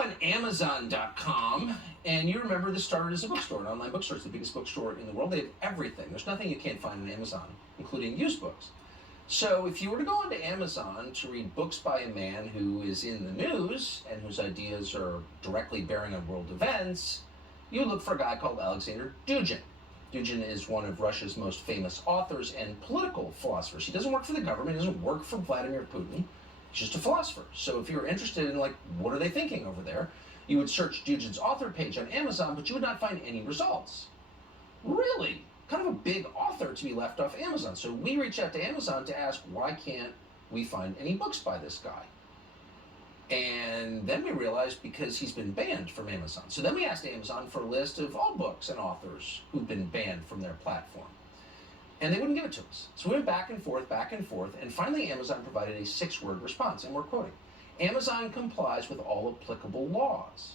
On Amazon.com, and you remember this started as a bookstore, an online bookstore. It's the biggest bookstore in the world. They have everything. There's nothing you can't find on Amazon, including used books. So if you were to go onto Amazon to read books by a man who is in the news and whose ideas are directly bearing on world events, you look for a guy called Alexander Dugin. Dugin is one of Russia's most famous authors and political philosophers. He doesn't work for the government. He doesn't work for Vladimir Putin. He's just a philosopher. So if you're interested in, like, what are they thinking over there, you would search Dugin's author page on Amazon, but you would not find any results. Really? Kind of a big author to be left off Amazon. So we reached out to Amazon to ask, why can't we find any books by this guy? And then we realized because he's been banned from Amazon. So then we asked Amazon for a list of all books and authors who've been banned from their platform. And they wouldn't give it to us. So we went back and forth, and finally Amazon provided a 6-word response, and we're quoting. Amazon complies with all applicable laws.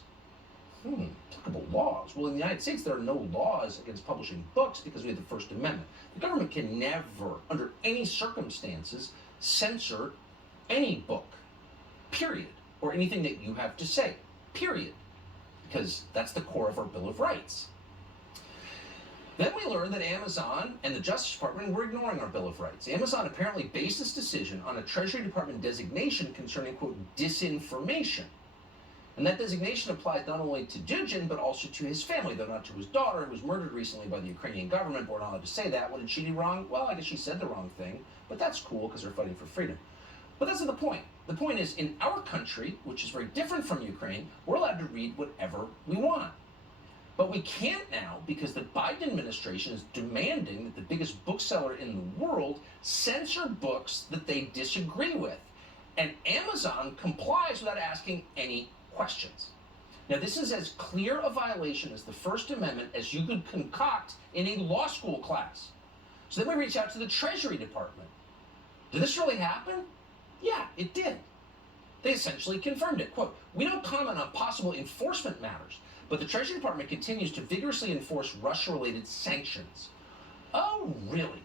Applicable laws? Well, in the United States, there are no laws against publishing books because we have the First Amendment. The government can never, under any circumstances, censor any book, period, or anything that you have to say, period, because that's the core of our Bill of Rights. Then we learned that Amazon and the Justice Department were ignoring our Bill of Rights. Amazon apparently based this decision on a Treasury Department designation concerning, quote, disinformation. And that designation applies not only to Dugin, but also to his family, though not to his daughter, who was murdered recently by the Ukrainian government. But we're not allowed to say that. What did she do wrong? Well, I guess she said the wrong thing, but that's cool because they're fighting for freedom. But that's not the point. The point is, in our country, which is very different from Ukraine, we're allowed to read whatever we want. But we can't now because the Biden administration is demanding that the biggest bookseller in the world censor books that they disagree with. And Amazon complies without asking any questions. Now, this is as clear a violation as the First Amendment as you could concoct in a law school class. So then we reach out to the Treasury Department. Did this really happen? Yeah, it did. They essentially confirmed it. Quote, we don't comment on possible enforcement matters, but the Treasury Department continues to vigorously enforce Russia-related sanctions. Oh, really?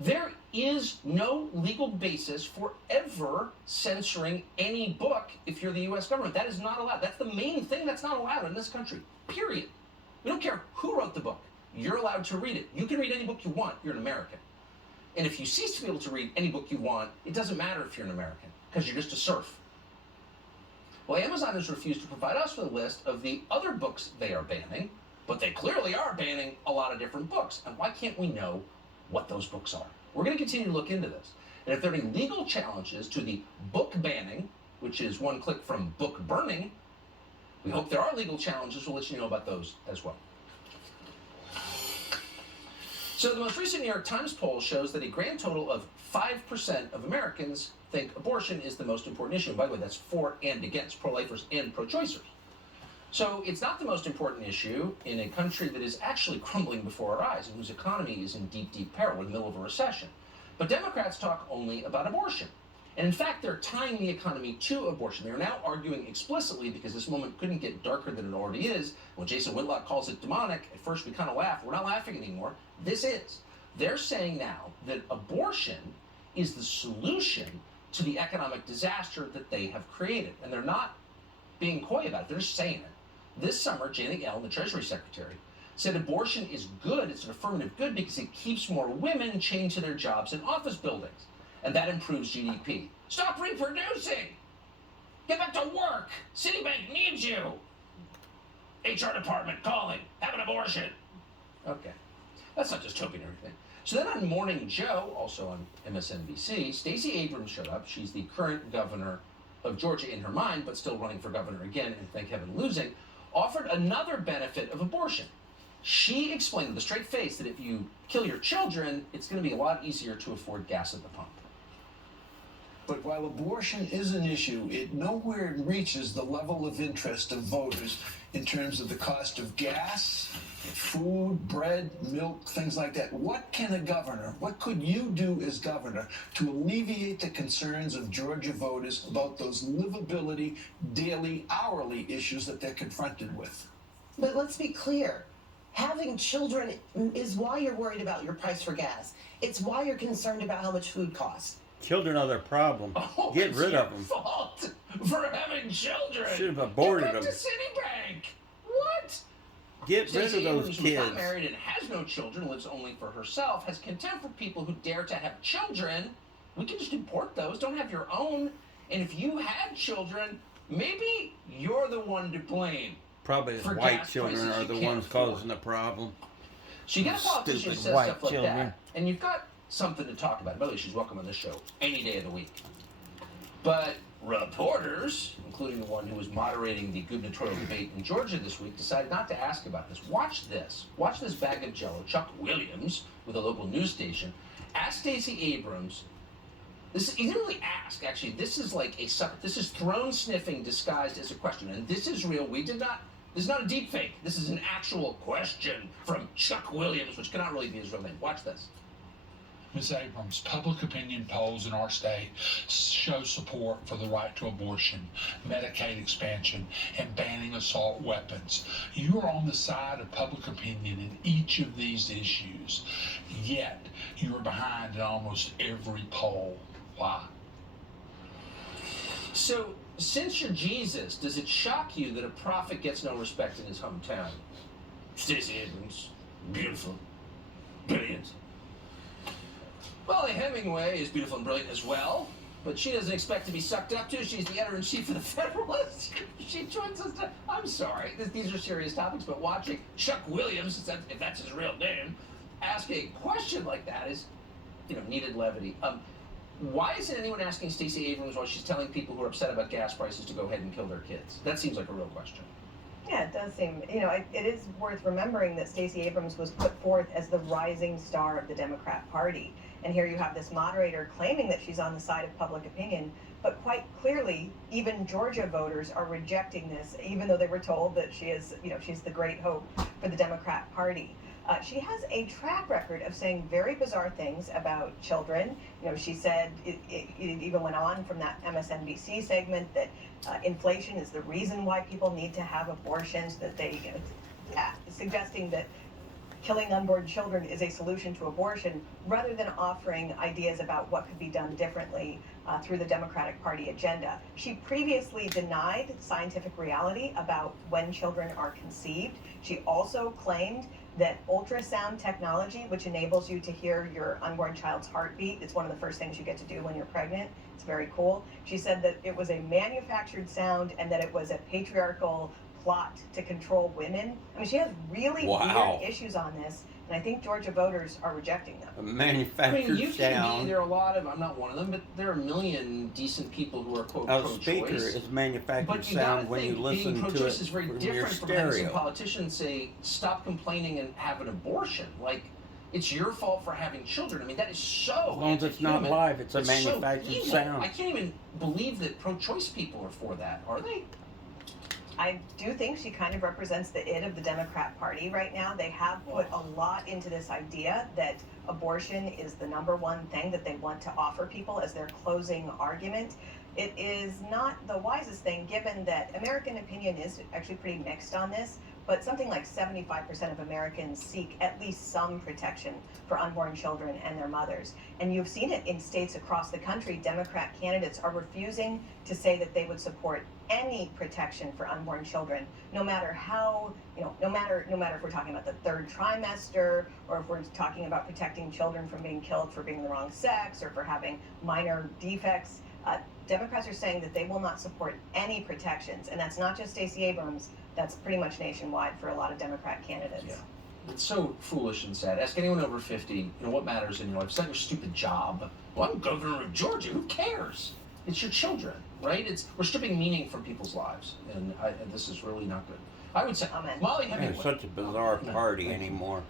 There is no legal basis for ever censoring any book if you're the U.S. government. That is not allowed. That's the main thing that's not allowed in this country, period. We don't care who wrote the book. You're allowed to read it. You can read any book you want. You're an American. And if you cease to be able to read any book you want, it doesn't matter if you're an American, because you're just a serf. Well, Amazon has refused to provide us with a list of the other books they are banning, but they clearly are banning a lot of different books. And why can't we know what those books are? We're going to continue to look into this. And if there are any legal challenges to the book banning, which is one click from book burning, we hope there are legal challenges. We'll let you know about those as well. So the most recent New York Times poll shows that a grand total of 5% of Americans think abortion is the most important issue. And by the way, that's for and against, pro-lifers and pro-choicers. So it's not the most important issue in a country that is actually crumbling before our eyes and whose economy is in deep, deep peril. We're in the middle of a recession. But Democrats talk only about abortion. And in fact, they're tying the economy to abortion. They're now arguing explicitly, because this moment couldn't get darker than it already is. When Jason Whitlock calls it demonic, at first we kind of laugh. We're not laughing anymore. This is. They're saying now that abortion is the solution to the economic disaster that they have created. And they're not being coy about it. They're just saying it. This summer, Janet Yellen, the Treasury Secretary, said abortion is good. It's an affirmative good because it keeps more women chained to their jobs in office buildings. And that improves GDP. Stop reproducing! Get back to work! Citibank needs you! HR department calling. Have an abortion. Okay. That's not dystopian or anything. So then on Morning Joe, also on MSNBC, Stacey Abrams showed up. She's the current governor of Georgia in her mind, but still running for governor again, and thank heaven losing, offered another benefit of abortion. She explained with a straight face that if you kill your children, it's going to be a lot easier to afford gas at the pump. But while abortion is an issue, it nowhere reaches the level of interest of voters in terms of the cost of gas, food, bread, milk, things like that. What can a governor, what could you do as governor to alleviate the concerns of Georgia voters about those livability, daily, hourly issues that they're confronted with? But let's be clear. Having children is why you're worried about your price for gas. It's why you're concerned about how much food costs. Children are their problem. Oh, Get it's rid your of them. fault for having children. Should have aborted Get back them. to Citibank. What? Get rid of Stacey those Abrams, who's not kids. married and has no children, lives only for herself, has contempt for people who dare to have children. We can just import those. Don't have your own. And if you had children, maybe you're the one to blame. Probably For the white gas children prices are you the can't ones afford. causing the problem. So you get a politician who Stupid says white stuff like children. that, and you've got something to talk about. By the way, she's welcome on this show any day of the week. But reporters, including the one who was moderating the gubernatorial debate in Georgia this week, decided not to ask about this. Watch this. Watch this bag of jello. Chuck Williams, with a local news station, asked Stacey Abrams. He didn't really ask, actually. This is like this is throne sniffing disguised as a question. And this is real. This is not a deep fake. This is an actual question from Chuck Williams, which cannot really be his real name. Watch this. Ms. Abrams, public opinion polls in our state show support for the right to abortion, Medicaid expansion, and banning assault weapons. You are on the side of public opinion in each of these issues, yet you are behind in almost every poll. Why? So, since you're Jesus, does it shock you that a prophet gets no respect in his hometown? Stacey Abrams, beautiful, brilliant. Molly Hemingway is beautiful and brilliant as well, but she doesn't expect to be sucked up to. She's the editor-in-chief of the Federalist. She joins us. I'm sorry, these are serious topics, but watching Chuck Williams, if that's his real name, ask a question like that is, needed levity. Why isn't anyone asking Stacey Abrams while she's telling people who are upset about gas prices to go ahead and kill their kids? That seems like a real question. Yeah, it does seem, it is worth remembering that Stacey Abrams was put forth as the rising star of the Democrat Party. And here you have this moderator claiming that she's on the side of public opinion, but quite clearly, even Georgia voters are rejecting this, even though they were told that she is, she's the great hope for the Democrat Party. She has a track record of saying very bizarre things about children. She said, it even went on from that MSNBC segment that inflation is the reason why people need to have abortions, that they, suggesting that killing unborn children is a solution to abortion, rather than offering ideas about what could be done differently through the Democratic Party agenda. She previously denied scientific reality about when children are conceived. She also claimed that ultrasound technology, which enables you to hear your unborn child's heartbeat, it's one of the first things you get to do when you're pregnant. It's very cool. She said that it was a manufactured sound and that it was a patriarchal plot to control women. I mean, she has really Wow. weird issues on this, and I think Georgia voters are rejecting them. A I mean, manufactured UKB, sound. there are a lot of, I'm not one of them, but there are a million decent people who are, quote, A pro-choice. speaker is manufactured But you gotta sound when you think listen being to pro-choice it is very from your different from having some stereo. politicians say, stop complaining and have an abortion. Like, it's your fault for having children. I mean, that is so As long as it's not anti-human. live, it's a so manufactured evil. sound. I can't even believe that pro-choice people are for that, are they? I do think she kind of represents the id of the Democrat Party right now. They have put a lot into this idea that abortion is the number one thing that they want to offer people as their closing argument. It is not the wisest thing, given that American opinion is actually pretty mixed on this, but something like 75% of Americans seek at least some protection for unborn children and their mothers. And you've seen it in states across the country. Democrat candidates are refusing to say that they would support any protection for unborn children, no matter how, no matter if we're talking about the third trimester, or if we're talking about protecting children from being killed for being the wrong sex or for having minor defects. Democrats are saying that they will not support any protections, and that's not just Stacey Abrams, that's pretty much nationwide for a lot of Democrat candidates. Yeah. It's so foolish and sad. Ask anyone over 50, what matters in your life. It's not your stupid job. Well, I'm governor of Georgia. Who cares? It's your children, right? We're stripping meaning from people's lives, and this is really not good. I would say, Amen. Molly Man, Hemingway. it's such a bizarre No, party thank you. anymore.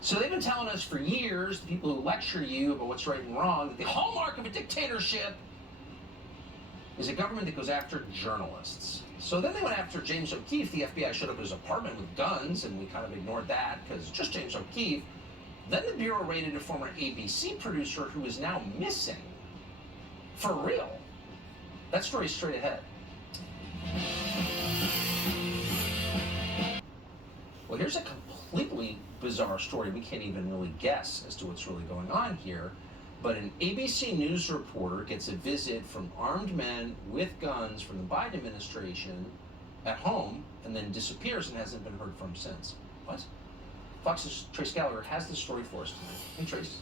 So they've been telling us for years, the people who lecture you about what's right and wrong, that the hallmark of a dictatorship is a government that goes after journalists. So then they went after James O'Keefe. The FBI showed up at his apartment with guns, and we kind of ignored that because just James O'Keefe. Then the Bureau raided a former ABC producer who is now missing. For real. That story's straight ahead. Well, here's a completely bizarre story. We can't even really guess as to what's really going on here. But an ABC News reporter gets a visit from armed men with guns from the Biden administration at home and then disappears and hasn't been heard from since. What? Fox's Trace Gallagher has the story for us tonight. Hey, Trace.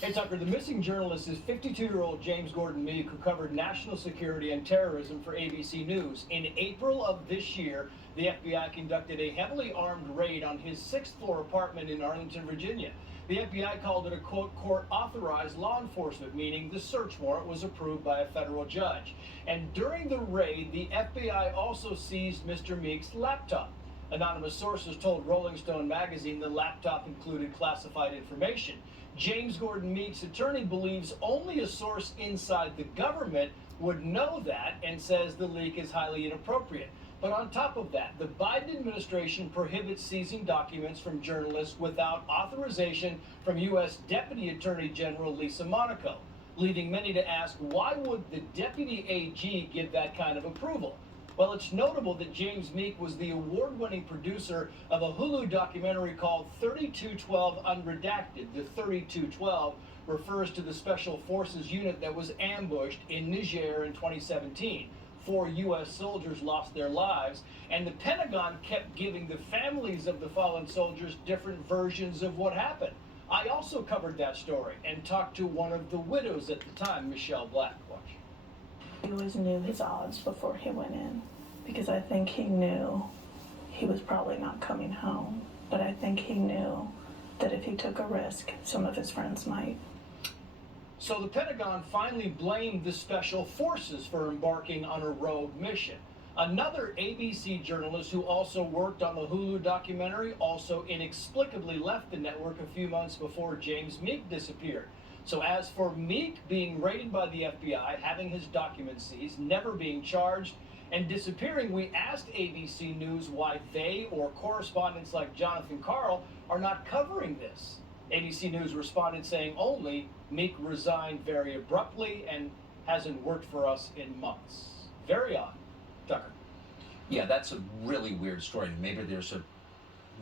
Hey Tucker, the missing journalist is 52-year-old James Gordon Meek, who covered national security and terrorism for ABC News. In April of this year, the FBI conducted a heavily armed raid on his 6th-floor apartment in Arlington, Virginia. The FBI called it a, quote, court-authorized law enforcement, meaning the search warrant was approved by a federal judge. And during the raid, the FBI also seized Mr. Meek's laptop. Anonymous sources told Rolling Stone magazine the laptop included classified information. James Gordon Meek's attorney believes only a source inside the government would know that and says the leak is highly inappropriate. But on top of that, the Biden administration prohibits seizing documents from journalists without authorization from U.S. Deputy Attorney General Lisa Monaco, leading many to ask, why would the Deputy AG give that kind of approval? Well, it's notable that James Meek was the award-winning producer of a Hulu documentary called 3212 Unredacted. The 3212 refers to the Special Forces unit that was ambushed in Niger in 2017. 4 U.S. soldiers lost their lives, and the Pentagon kept giving the families of the fallen soldiers different versions of what happened. I also covered that story and talked to one of the widows at the time, Michelle Black. Watch. He always knew his odds before he went in, because I think he knew he was probably not coming home. But I think he knew that if he took a risk, some of his friends might. So the Pentagon finally blamed the Special Forces for embarking on a rogue mission. Another ABC journalist who also worked on the Hulu documentary also inexplicably left the network a few months before James Meek disappeared. So as for Meek being raided by the FBI, having his documents seized, never being charged, and disappearing, we asked ABC News why they or correspondents like Jonathan Karl are not covering this. ABC News responded saying only Meek resigned very abruptly and hasn't worked for us in months. Very odd. Tucker. Yeah, that's a really weird story. Maybe there's a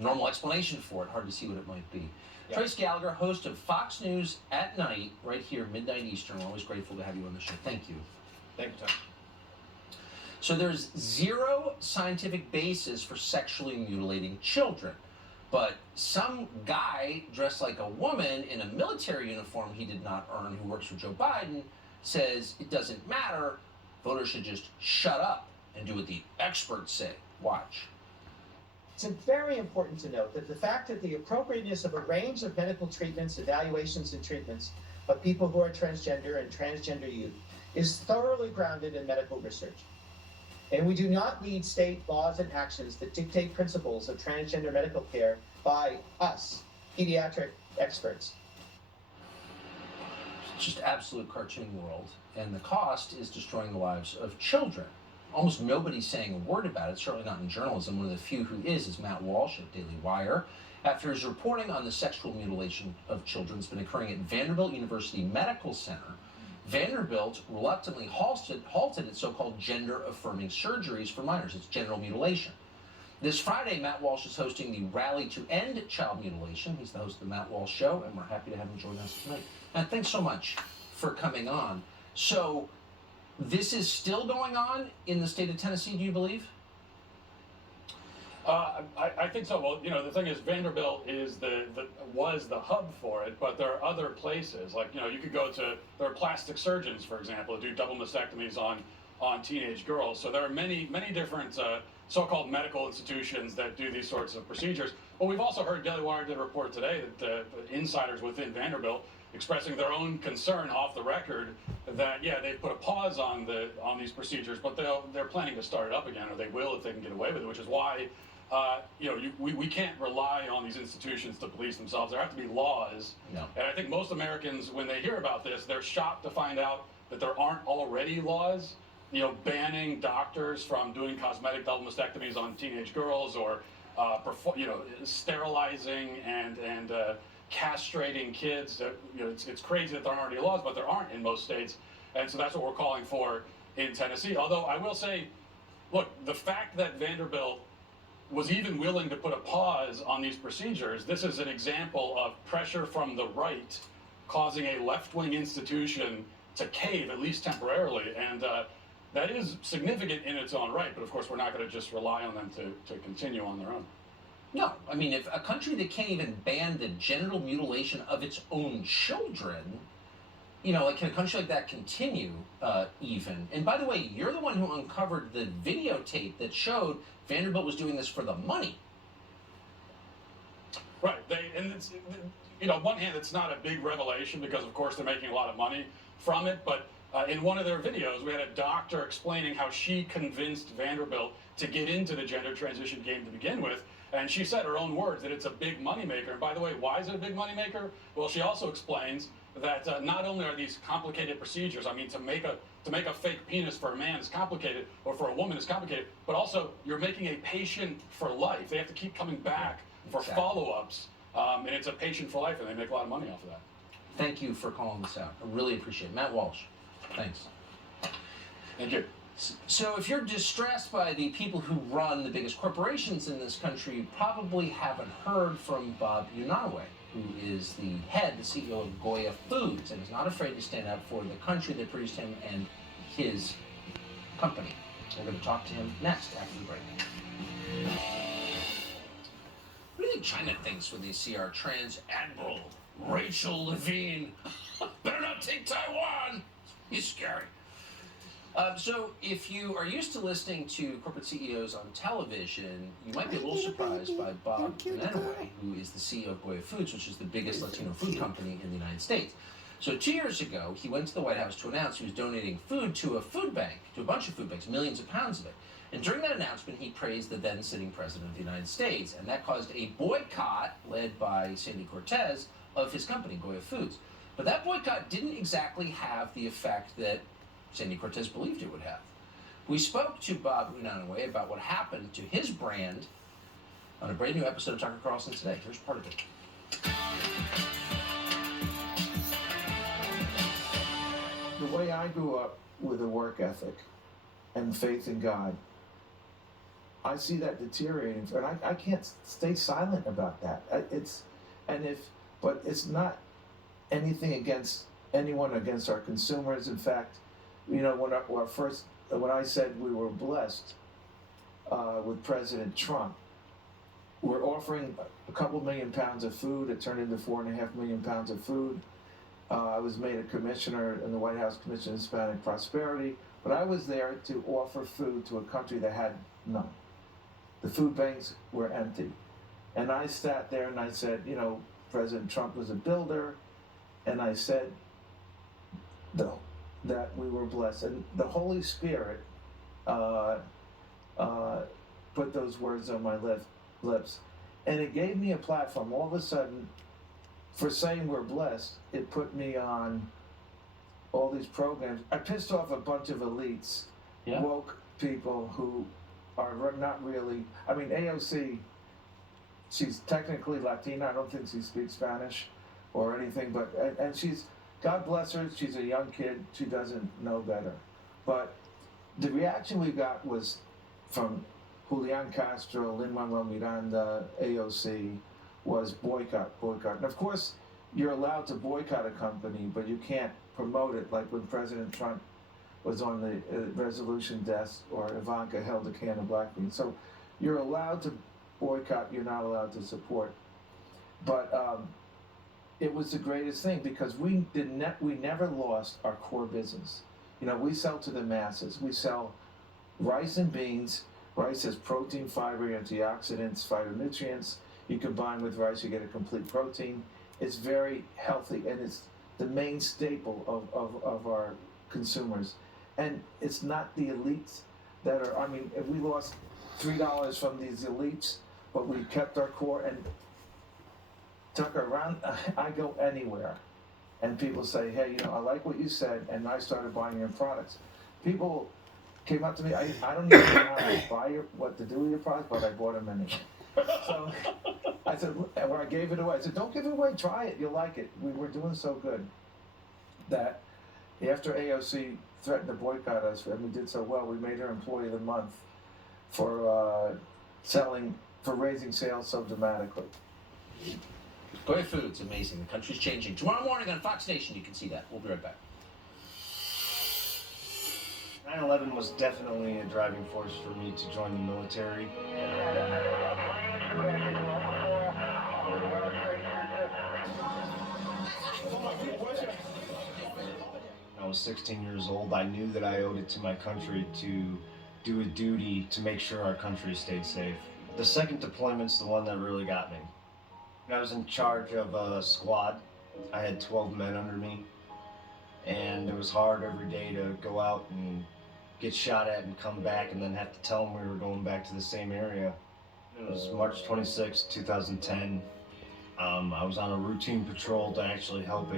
normal explanation for it. Hard to see what it might be. Yeah. Trace Gallagher, host of Fox News at Night, right here, midnight Eastern. We're always grateful to have you on the show. Thank you. Thank you, Tucker. So there's zero scientific basis for sexually mutilating children. But some guy dressed like a woman in a military uniform he did not earn, who works for Joe Biden, says it doesn't matter. Voters should just shut up and do what the experts say. Watch. It's very important to note that the fact that the appropriateness of a range of medical treatments, evaluations, and treatments of people who are transgender and transgender youth is thoroughly grounded in medical research. And we do not need state laws and actions that dictate principles of transgender medical care by us, pediatric experts. It's just absolute cartoon world. And the cost is destroying the lives of children. Almost nobody's saying a word about it, certainly not in journalism. One of the few who is Matt Walsh at Daily Wire. After his reporting on the sexual mutilation of children has been occurring at Vanderbilt University Medical Center, Vanderbilt reluctantly halted its so-called gender-affirming surgeries for minors. It's genital mutilation. This Friday, Matt Walsh is hosting the Rally to End Child Mutilation. He's the host of the Matt Walsh Show, and we're happy to have him join us tonight. Matt, thanks so much for coming on. So, this is still going on in the state of Tennessee, do you believe? I think so. Well, you know, the thing is, Vanderbilt is was the hub for it, but there are other places. Like, you know, you could go to, there are plastic surgeons, for example, who do double mastectomies on teenage girls. So there are many different so-called medical institutions that do these sorts of procedures. But we've also heard, Daily Wire did a report today that insiders within Vanderbilt expressing their own concern off the record that, yeah, they've put a pause on these procedures, but they're planning to start it up again, or they will if they can get away with it, which is why we can't rely on these institutions to police themselves. There have to be laws. No. And I think most Americans, when they hear about this, they're shocked to find out that there aren't already laws, you know, banning doctors from doing cosmetic double mastectomies on teenage girls, or sterilizing and castrating kids. You know, it's crazy that there aren't already laws, but there aren't in most states. And so that's what we're calling for in Tennessee. Although I will say, look, the fact that Vanderbilt was even willing to put a pause on these procedures, this is an example of pressure from the right causing a left-wing institution to cave, at least temporarily, and that is significant in its own right, but of course we're not going to just rely on them to continue on their own. No, I mean, if a country that can't even ban the genital mutilation of its own children, you know, like, can a country like that continue even? And by the way, you're the one who uncovered the videotape that showed Vanderbilt was doing this for the money. Right. And it's, you know, on one hand, it's not a big revelation because, of course, they're making a lot of money from it. But in one of their videos, we had a doctor explaining how she convinced Vanderbilt to get into the gender transition game to begin with. And she said her own words that it's a big moneymaker. And by the way, why is it a big moneymaker? Well, she also explains that not only are these complicated procedures, I mean, to make a fake penis for a man is complicated, or for a woman is complicated, but also you're making a patient for life. They have to keep coming back for follow-ups, and it's a patient for life, and they make a lot of money off of that. Thank you for calling this out. I really appreciate it. Matt Walsh, thanks. Thank you. So if you're distressed by the people who run the biggest corporations in this country, you probably haven't heard from Bob Unanue, who is the head, the CEO of Goya Foods, and is not afraid to stand up for the country that produced him and his company. We're going to talk to him next after the break. What do you think China thinks when they see our trans admiral, Rachel Levine? Better not take Taiwan! He's scary. So if you are used to listening to corporate CEOs on television, you might be a little surprised by Bob Unanue, who is the CEO of Goya Foods, which is the biggest Latino food company in the United States. So 2 years ago, he went to the White House to announce he was donating food to a food bank, to a bunch of food banks, millions of pounds of it. And during that announcement, he praised the then sitting president of the United States, and that caused a boycott led by Sandy Cortez of his company, Goya Foods. But that boycott didn't exactly have the effect that Sandy Cortez believed it would have. We spoke to Bob Unanue about what happened to his brand on a brand new episode of Tucker Carlson Today. Here's part of it. The way I grew up with a work ethic and faith in God, I see that deteriorating, and I can't stay silent about that. But it's not anything against anyone, against our consumers. In fact, you know, when I said we were blessed with President Trump, we're offering a couple million pounds of food. It turned into 4.5 million pounds of food. I was made a commissioner in the White House Commission on Hispanic Prosperity, but I was there to offer food to a country that had none. The food banks were empty. And I sat there and I said, you know, President Trump was a builder, and I said, no, that we were blessed. And the Holy Spirit put those words on my lips. And it gave me a platform. All of a sudden, for saying we're blessed, it put me on all these programs. I pissed off a bunch of elites, woke people who are not really, I mean, AOC, she's technically Latina. I don't think she speaks Spanish or anything, but, and she's, God bless her, she's a young kid, she doesn't know better. But the reaction we got was from Julian Castro, Lin-Manuel Miranda, AOC, was boycott. And of course, you're allowed to boycott a company, but you can't promote it, like when President Trump was on the resolution desk, or Ivanka held a can of black beans. So you're allowed to boycott, you're not allowed to support. But it was the greatest thing, because we never lost our core business. You know, we sell to the masses. We sell rice and beans. Rice has protein, fiber, antioxidants, phytonutrients. You combine with rice, you get a complete protein. It's very healthy, and it's the main staple of our consumers. And it's not the elites that are, I mean, if we lost $3 from these elites, but we kept our core. And Tucker, around, I go anywhere, and people say, hey, you know, I like what you said, and I started buying your products. People came up to me, I don't even know how to buy what to do with your products, but I bought them anyway. So I said, and when I gave it away, I said, don't give it away, try it, you'll like it. We were doing so good that after AOC threatened to boycott us, and we did so well, we made her Employee of the Month for raising sales so dramatically. Goya Foods, amazing. The country's changing. Tomorrow morning on Fox Nation, you can see that. We'll be right back. 9/11 was definitely a driving force for me to join the military. When I was 16 years old, I knew that I owed it to my country to do a duty to make sure our country stayed safe. The second deployment's the one that really got me. When I was in charge of a squad, I had 12 men under me, and it was hard every day to go out and get shot at and come back and then have to tell them we were going back to the same area. It was March 26, 2010. I was on a routine patrol to actually help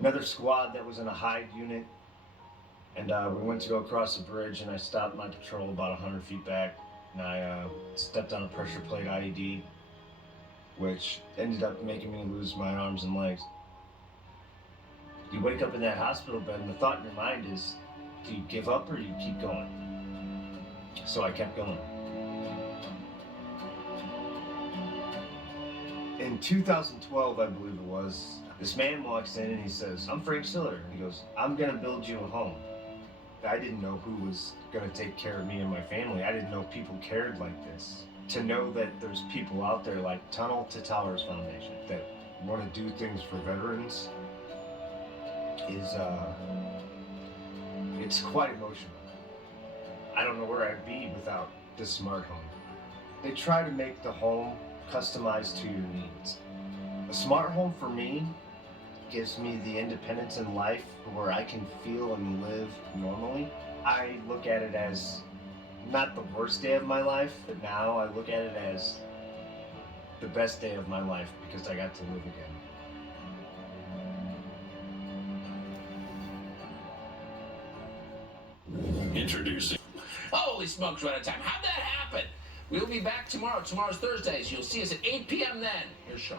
another squad that was in a Hyde unit, and we went to go across the bridge, and I stopped my patrol about 100 feet back, and I stepped on a pressure plate IED, which ended up making me lose my arms and legs. You wake up in that hospital bed, and the thought in your mind is, do you give up or do you keep going? So I kept going. In 2012, I believe it was, this man walks in and he says, "I'm Frank Stiller." And he goes, "I'm gonna build you a home." I didn't know who was gonna take care of me and my family. I didn't know people cared like this. To know that there's people out there like Tunnel to Towers Foundation that want to do things for veterans is, it's quite emotional. I don't know where I'd be without this smart home. They try to make the home customized to your needs. A smart home for me gives me the independence in life where I can feel and live normally. I look at it as not the worst day of my life, but now I look at it as the best day of my life because I got to live again. Introducing. Holy smokes, we're out of time. How'd that happen? We'll be back tomorrow. Tomorrow's Thursday, so you'll see us at 8 p.m. then. Here's Sean.